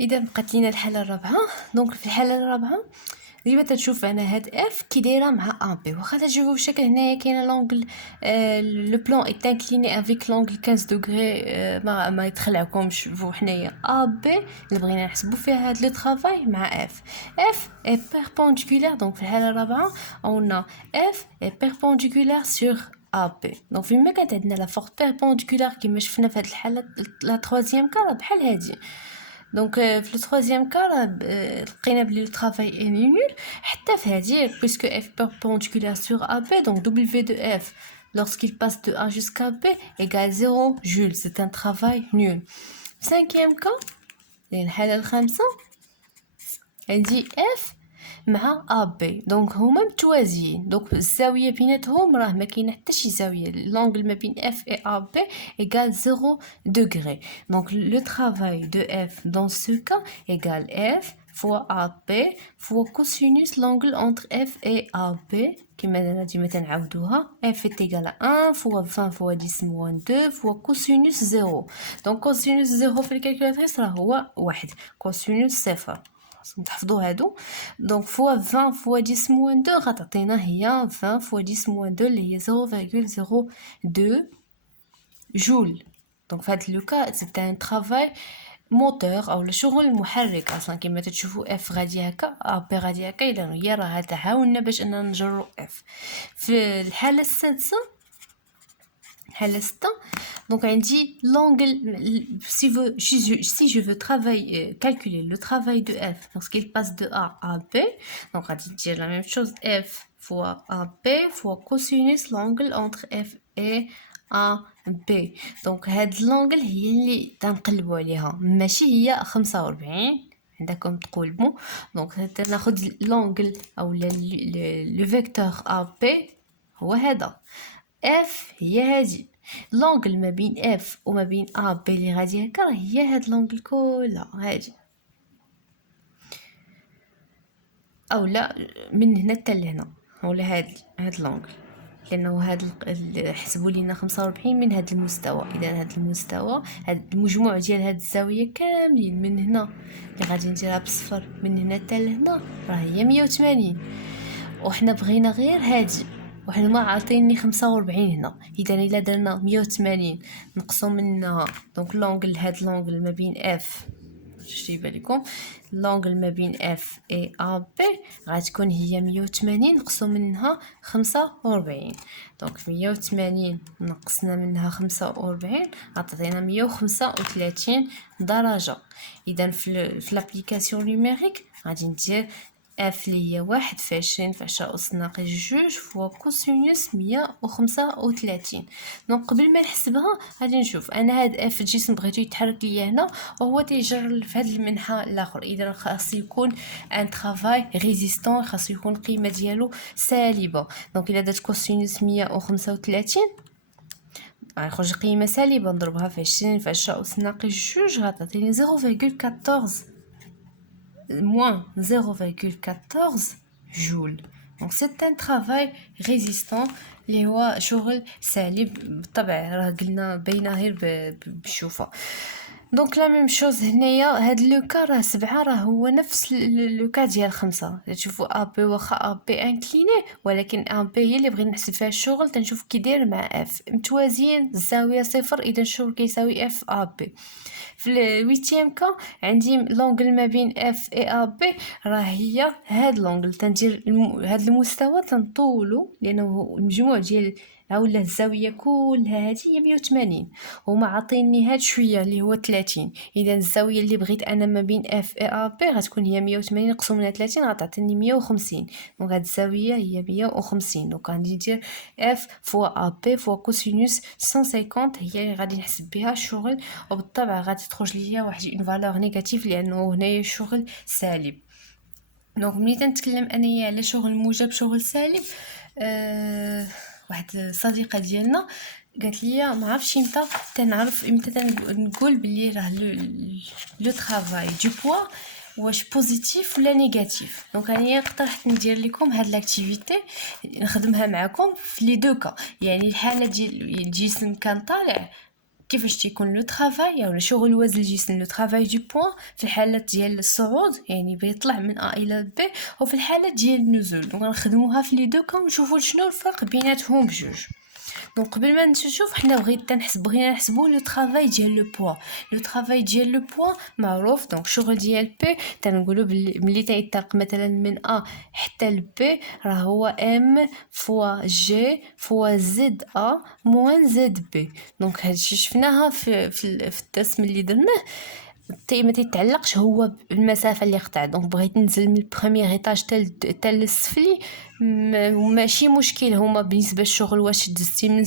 اذا بقات لينا الحاله الرابعه. دونك في الحاله الرابعه ديما تتشوف انا هاد اف كي دايره مع ا بي. واخا تشوفوا بالشكل هنايا كاينه لونغل لو بلان اي انكليني افيك لونغل 15 دوغري. ما يتخلعكمش فو حنايا ا بي اللي بغينا نحسبوا فيها هاد لو طرافاي مع اف. اف اي بيربونديكولار. دونك في الحاله الرابعه اون اف اي بيربونديكولار سور ا بي. دونك فيما كانت عندنا لا فورس بيربونديكولار كيما شفنا في هاد الحاله لا تروازيام كا بحال هادي. دونك في لو troisième cas لقينا بلي لو travail est nul حتى في هذه puisque f perpendiculaire sur AB. donc W de f lorsqu'il passe de A jusqu'à B égale 0 joule. c'est un travail nul. cinquième cas الحالة الخامسة عندي f مع AB. دونك هما متوازيين. دونك الزاويه بيناتهم راه ما كاينه حتى شي زاويه. لونغل ما بين f et AB égale 0 degré. donc le travail de f dans ce cas égale f fois AB fois cosinus l'angle entre f et AB كما ديما تنعاودوها. f est égal à 1 fois 20 fois 10 moins 2 fois cosinus 0. donc cosinus 0 في الكالكولاتريس راه هو 1. cosinus 0 نحفظوا هادو. دونك فوا 20 فوا 10 موان 2 غتعطينا هي 20 فوا 10 موان 2 اللي هي 0,02 جول. دونك في هاد لو كا سي ان طرافاي موتور او شغل محرك اصلا كما تشوفوا اف غادي هكا ابي غادي هكا. اذا هي راه تعاوننا باش اننا نجرو اف. في الحاله السادسه الحاله 6 donc عندي l'angle si je veux travailler calculer le travail de f lorsqu'il passe de A à B. donc غادي ندير la même chose f fois AB fois cosinus l'angle entre f et AB. donc هاد l'angle هي اللي تنقلبوا عليها ماشي هي 45 عندكم تقولبوا. دونك ناخذ لونغل او لو فيكتور AB هو هذا. اف هي هادي. لونغل ما بين اف وما بين ا بي اللي غادي هكا هي هاد لونغل كلها هادي اولا من هنا حتى لهنا ولا هاد لونغل لانه حسبوا لينا 45 من هاد المستوى. اذا هاد المستوى هاد المجموع ديال هاد الزاويه كاملين من هنا اللي غادي نديرها بصفر من هنا حتى لهنا راه هي 180. وحنا بغينا غير هادي وحنا ما عاطيني 45 هنا. اذا الا درنا 180 نقصوا منها دونك لونغل هاد لونغل ما بين اف شتي بالكم لونغل ما بين اف اي ا بي غتكون هي 180 نقصوا منها 45. دونك 180 نقصنا منها 45 غتعطينا 135 درجه. اذا في لابليكاسيون نيميريك غادي ندير اف اللي هي 1 في 20 في 10 أس ناقص جوج فوا كوسينوس 135. دونك قبل ما نحسبها غادي نشوف انا هاد اف الجسم بغيتو يتحرك ليا هنا وهو تيجر في هاد المنحى الاخر. اذا خاص يكون ان طرافاي ريزيستون خاص يكون القيمه ديالو سالبه. دونك الا درت كوسينوس 135 غنخرج قيمه سالبه نضربها في 20 في 10 أس ناقص جوج غتعطيني 0,14 moins 0,14 joule. donc c'est un travail résistant اللي هو شغل سالب بالطبع راه قلنا باينه غير بالشوفه. دونك لا ميم شوز هنايا هاد لو كا راه 7 راه هو نفس لو كا ديال 5. تشوفوا ا بي واخا ا بي انكليني ولكن ا بي هي اللي بغينا نحسب فيها الشغل تنشوف كي داير مع اف متوازيين الزاويه صفر. اذا الشغل كيساوي اف ا بي. في الويتيام كا عندي لونغل ما بين اف اي ا بي راه هي هاد لونغل تندير هاد المستوى تنطولو لانه المجموع ديال اولا الزاويه كلها هذه هي 180 هما عاطيني هاد شويه اللي هو 30. اذا الزاويه اللي بغيت انا ما بين اف اي ا بي غتكون هي 180 نقسم منها 30 غتعطيني 150. دونك هاد الزاويه هي 150. دونك غادي ندير اف فوا ا بي فوا كوسينوس 150 هي اللي غادي نحسب بها الشغل. وبالطبع غادي تخرج ليا واحد اون فالور نيجاتيف لانه هنايا شغل سالب. دونك ملي تنتكلم انايا على شغل موجب شغل سالب واحد صديقه ديالنا قالت لي ما عرفتش امتى تنقول بلي راه لو طرافاي دو بوا واش بوزيتيف ولا نيجاتيف. دونك انايا اقترحت ندير لكم هاد لاكتيفيتي نخدمها معكم في لي دو كا. يعني الحاله ديال الجسم كان طالع كيفاش تيكون لو طرافاي ولا شغل وزن الجسم لو طرافاي دو بوان في الحالة ديال الصعود يعني بيطلع من ا الى بي، وفي الحالة ديال النزول. دونك غنخدموها في لي دو كا ونشوفوا شنو الفرق بيناتهم بجوج. دونك قبل ما نشوف حنا بغينا نحسبوا لو طرافاي ديال لو بوا. لو طرافاي ديال لو بوا معروف، دونك شغل ديال بي تنقولوا ملي تيطلق مثلا من ا حتى ل بي راه هو ام فوا جي فوا زد ا موان زد بي. دونك هادشي شفناها في الدرس اللي درناه. ما تيتعلقش هو بالمسافه اللي قطع. دونك بغيت ننزل من البريمير ايطاج حتى للسفلي ماشي مشكل. هما بالنسبه للشغل واش دزتي من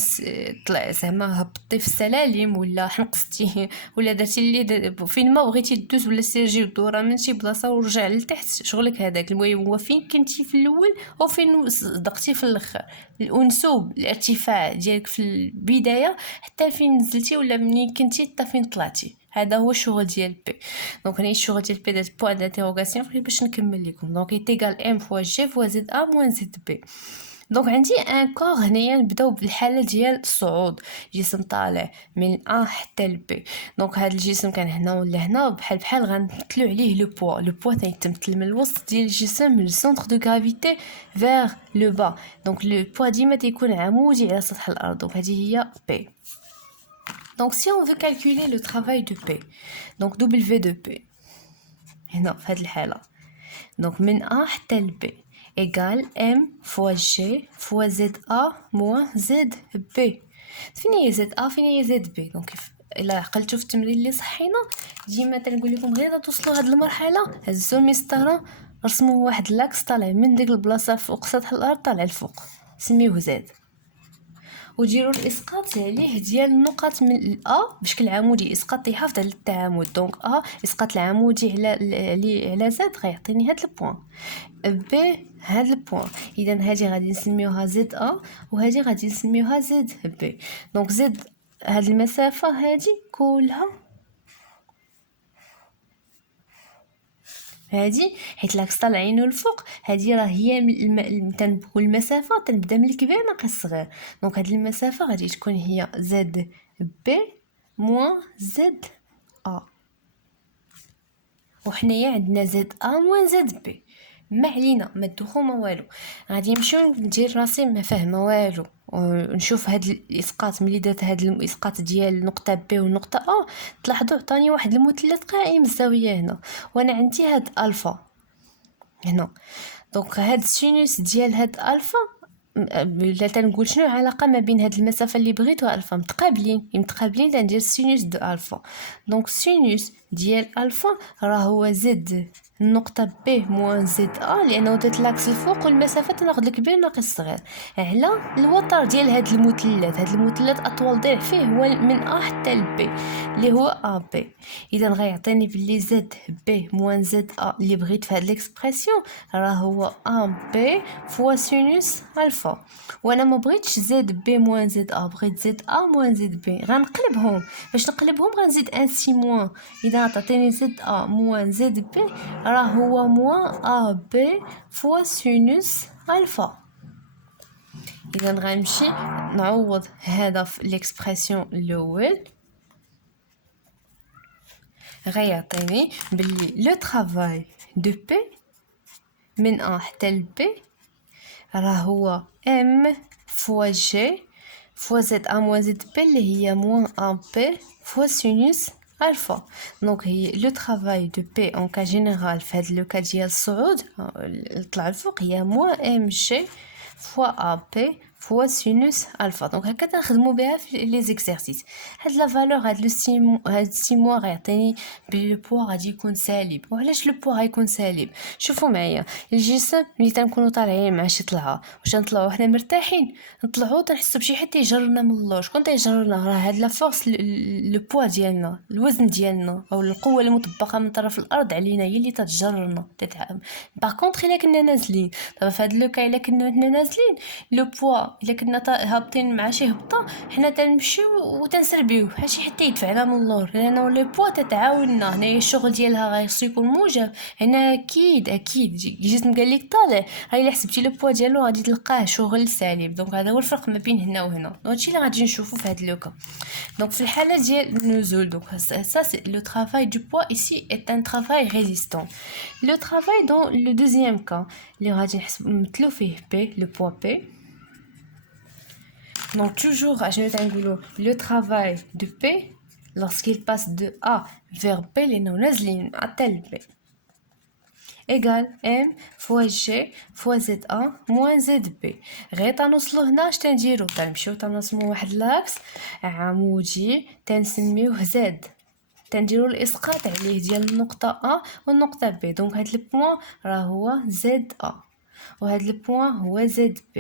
طلع زعما هبطتي في السلالم ولا حنقصتي ولا درتي اللي فين ما بغيتي دوز ولا سيرجي الدوره من شي بلاصه ورجع لتحت شغلك هذاك. المهم هو فين كنتي في الاول وفين صدقتي في الاخر، الانسوب الارتفاع ديالك في البدايه حتى فين نزلتي ولا منين كنتي حتى فين طلعتي. هذا هو الشغل ديال بي. دونك هنا الشغل ديال بي دات بوين دانتيروغاسيون باش نكمل لكم. دونك ايتيغال ام فوا جي فوا زد ا موان زد بي. دونك عندي ان كور. هنايا نبداو بالحاله ديال الصعود، جسم طالع من ا حتى ل بي. دونك هذا الجسم كان هنا ولا هنا بحال غنمثلوا عليه لو بوا. لو بوا تيتمثل من الوسط ديال الجسم من السونتر دو غرافيتي فيغ لو با. دونك لو بوا ديما تيكون عمودي على سطح الارض. دونك هذه هي بي. Donc si on veut calculer le travail de P, donc W de P, هنا في هذه الحالة donc من A حتى ل B égale M fois G fois ZA moins ZB. فين هي ZA فين هي ZB؟ donc إلا عقلتو في التمرين اللي صحينا ديما تنقول لكم غير توصلوا هاد المرحلة هزوا المسطرة رسموا واحد لاكس طالع من ديك البلاصة فوق سطح الأرض طالع الفوق سميوه زاد، وديروا الاسقاط عليه ديال النقط من الأ بشكل عمودي. اسقاط يحافظ على التعامد. دونك ا اسقاط العمودي على زد غيعطيني هاد البوين، بي هاد البوين. اذا هذه غادي نسميوها زد ا وهذه غادي نسميوها زد بي. دونك زد هاد المسافه هذه كلها هادي حيت لاكس طالعينو الفوق هادي راه هي تنقول المسافه تنبدا من الكبير ناقص الصغير. دونك هاد المسافه غادي تكون هي زد بي موان زد ا، وحنايا عندنا زد ا موان زد بي. ما علينا ما دوخو ما والو. غادي نمشيو ندير راسي ما فاهمه والو ونشوف هاد الاسقاط. ملي درت هاد الاسقاط ديال نقطه بي والنقطه ا تلاحظوا عطاني واحد المثلث قائم الزاويه هنا، وانا عندي هاد الفا هنا. دونك هاد السينوس ديال هاد الفا لا تنقول شنو العلاقه ما بين هاد المسافه اللي بغيتها الفا متقابلين تندير سينوس دو الفا. دونك سينوس ديال الفا راه هو زد النقطه بي موان زد ا لانه تتلاكس الفوق والمسافه تناخذ الكبير ناقص الصغير على الوتر ديال هاد المثلث. هاد المثلث اطول ضلع فيه هو من ا حتى لبي اللي هو ا بي. اذا غيعطيني بلي زد بي موان زد ا اللي بغيت في هاد ليكسبرسيون راه هو ا بي فوا سينوس الفا. وانا ما بغيتش زد بي موان زد ا، بغيت زد ا موان زد بي. غنقلبهم باش نقلبهم غنزيد ان سي موان. اذا تعطيني زد ا موان زد بي راه هو موان ا بي فوا سينوس الفا. اذا غنمشي نعوض هذا في ليكسبرسيون الاول غيعطيني بلي لو طرافاي دو بي من ا حتى ل بي راه هو ام فوا جي فوا زد ا موان زد بي اللي هي موان ا بي فوا سينوس الفا. دونك هي لو طرافاي دو بي اون كا جينيرال في هذا لو كا ديال الصعود طلع الفوق هي موان ام جي فوا ا بي فوا سينوس الفا. دونك هكا تنخدموا بها في لي زيكزارسيس. هاد لا فالور هاد هاد سيموا غيعطيني بلي لو بوا غادي يكون سالب. وعلاش لو بوا غيكون سالب؟ شوفوا معايا الجسم ملي تنكونوا طالعين مع شي طلعه واش نطلعوا حنا مرتاحين، نطلعوا تنحسوا بشي حد يجرنا من اللور. شكون تيجرنا؟ راه هاد لا فورس لو بوا ديالنا الوزن ديالنا او القوه المطبقه من طرف الارض علينا هي اللي تتجرنا باغ كونطخ الا كنا نازلين. دابا في هاد لو كا الا كنا نازلين لو بوا الا كنا هابطين مع شي هبطه حنا تنمشيو وتنسربيو بحال حتى يدفعنا من اللور، لانه لي بوا تتعاوننا هنايا. الشغل ديالها غيخصو يكون موجب هنا. اكيد جسم قال لك طالع، هاي الا حسبتي لو بوا ديالو غادي تلقاه شغل سالب. دونك هذا هو الفرق ما بين هنا وهنا. هادشي اللي غادي نشوفو في هاد لوكا. Donc, في الحالة ديال النزول، donc ça c'est le travail du poids ici est un travail résistant. Le travail dans le deuxième cas اللي غادي نمثلو فيه P, le poids P. Donc toujours اشنو تنقولو le travail de P lorsqu'il passe de A vers B لأنه نازلين عطل B égal M fois G fois ZA moins ZB. غير تنوصلو هنا اش تنديرو؟ تنمشيو تنرسمو واحد لاكس عمودي تنسميوه زد، تنديرو الاسقاط عليه ديال النقطه A والنقطه B. دونك هاد البوين راه هو ZA وهاد البوين هو ZB.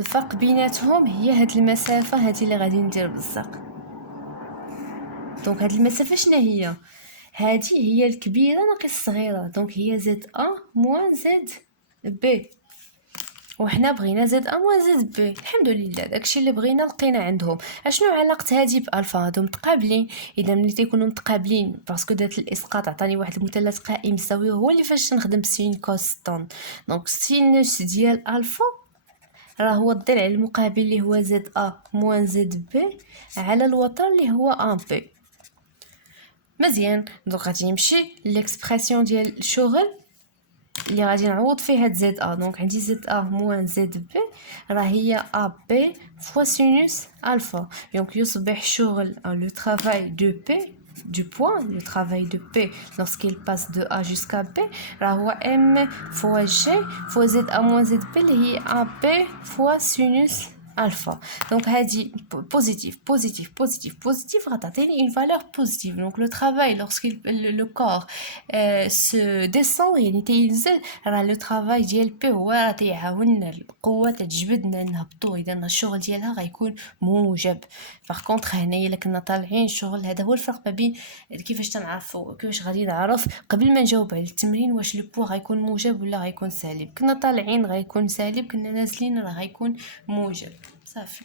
الفرق بيناتهم هي هاد المسافه هادي اللي غادي ندير بالزق. دونك هاد المسافه شنو هي؟ هذه هي الكبيره ناقص الصغيره، دونك هي زد ا موان زد بي، وحنا بغينا زد ا موان زد بي. الحمد لله داكشي اللي بغينا لقينا عندهم. اشنو علاقه هذه بالفا؟ هادو متقابلين. اذا ملي تيكونوا متقابلين باسكو درت الاسقاط عطاني واحد المثلث قائم الزاويه هو اللي فاش نخدم سين كوستون. دونك سينوس ديال الفا راه هو الضلع المقابل اللي هو زد ا موان زد بي على الوتر اللي هو ان بي. مزيان. دونك غادي نمشي ليكسبرسيون ديال الشغل اللي غادي نعوض فيه هاد زد ا. دونك عندي زد ا موان زد بي راه هي ا بي فوا سينوس الفا. دونك يصبح الشغل لو travail de P du point, le travail de P lorsqu'il passe de A jusqu'à B راه هو M fois G fois ZA moins ZB اللي هي A B fois sinus alpha. Donc هادي positif غتعطيني une valeur positive. Donc le travail lorsque le corps se descend يعني تينزل راه le travail ديال P هو راه تيعاوننا، القوه تجبدنا نهبطو، اذا الشغل ديالها غيكون موجب. باغ كونطخ هنايا الا كنا طالعين الشغل، هذا هو الفرق ما بين كيفاش تنعرفوا، كيفاش غادي نعرف قبل ما نجاوب على التمرين واش لو بوا غيكون موجب ولا غيكون سالب. كنا طالعين غيكون سالب، كنا نازلين راه غيكون موجب. صافي.